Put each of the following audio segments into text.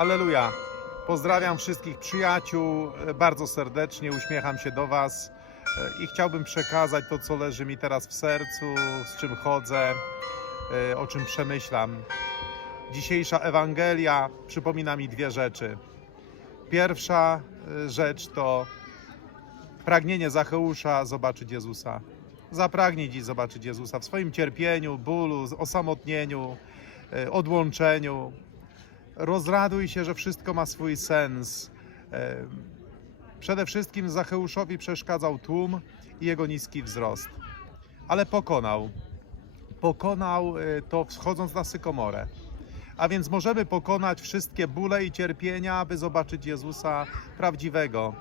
Aleluja. Pozdrawiam wszystkich przyjaciół e, bardzo serdecznie, uśmiecham się do Was e, i chciałbym przekazać to, co leży mi teraz w sercu, z czym chodzę, e, o czym przemyślam. Dzisiejsza Ewangelia przypomina mi dwie rzeczy. Pierwsza rzecz to pragnienie Zacheusza zobaczyć Jezusa. Zapragnij dziś zobaczyć Jezusa w swoim cierpieniu, bólu, osamotnieniu, odłączeniu. Rozraduj się, że wszystko ma swój sens. Przede wszystkim Zacheuszowi przeszkadzał tłum i jego niski wzrost, ale pokonał. Pokonał e, to wschodząc na sykomorę. A więc możemy pokonać wszystkie bóle i cierpienia, aby zobaczyć Jezusa prawdziwego.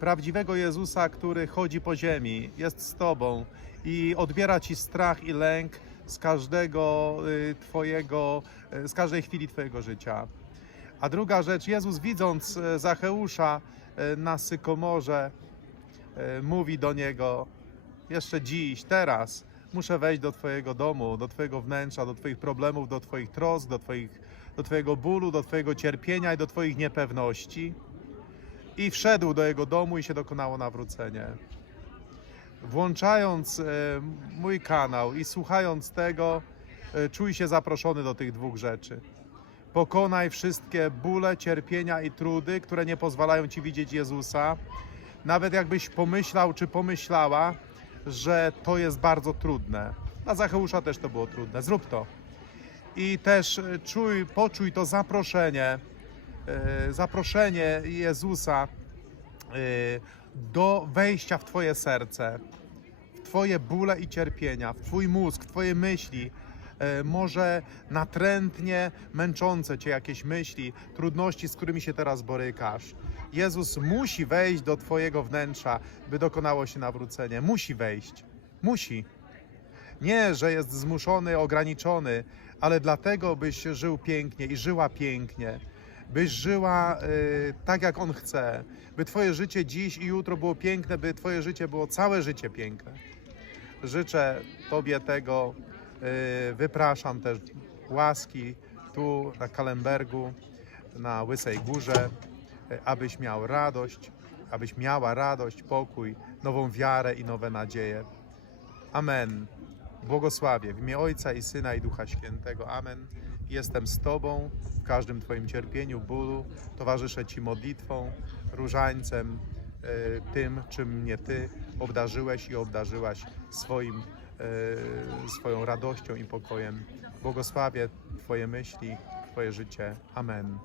Prawdziwego Jezusa, który chodzi po ziemi, jest z Tobą i odbiera Ci strach i lęk z każdego y, Twojego, y, z każdej chwili Twojego życia. A druga rzecz, Jezus widząc y, Zacheusza na sykomorze, mówi do niego: Jeszcze dziś, teraz muszę wejść do Twojego domu, do Twojego wnętrza, do Twoich problemów, do Twoich trosk, do, twoich, do Twojego bólu, do Twojego cierpienia i do Twoich niepewności. I wszedł do jego domu i się dokonało nawrócenie. Włączając e, mój kanał i słuchając tego, e, czuj się zaproszony do tych dwóch rzeczy. Pokonaj wszystkie bóle, cierpienia i trudy, które nie pozwalają ci widzieć Jezusa. Nawet jakbyś pomyślał czy pomyślała, że to jest bardzo trudne. Dla Zacheusza też to było trudne. Zrób to. I też e, czuj, poczuj to zaproszenie, zaproszenie Jezusa do wejścia w Twoje serce, w Twoje bóle i cierpienia, w Twój mózg, w Twoje myśli. E, Może natrętnie męczące Cię jakieś myśli, trudności, z którymi się teraz borykasz. Jezus musi wejść do Twojego wnętrza, by dokonało się nawrócenie. Musi wejść. Musi. Nie, że jest zmuszony, ograniczony, ale dlatego, byś żył pięknie i żyła pięknie. Byś żyła y, tak, jak On chce. By Twoje życie dziś i jutro było piękne, by Twoje życie było całe życie piękne. Życzę Tobie tego. Y, wypraszam też łaski tu na Kalembergu, na Łysej Górze, y, abyś miał radość, abyś miała radość, pokój, nową wiarę i nowe nadzieje. Amen. Błogosławię w imię Ojca i Syna i Ducha Świętego. Amen. Jestem z Tobą w każdym Twoim cierpieniu, bólu. Towarzyszę Ci modlitwą, różańcem, e, tym, czym mnie Ty obdarzyłeś i obdarzyłaś swoim, e, swoją radością i pokojem. Błogosławię Twoje myśli, Twoje życie. Amen.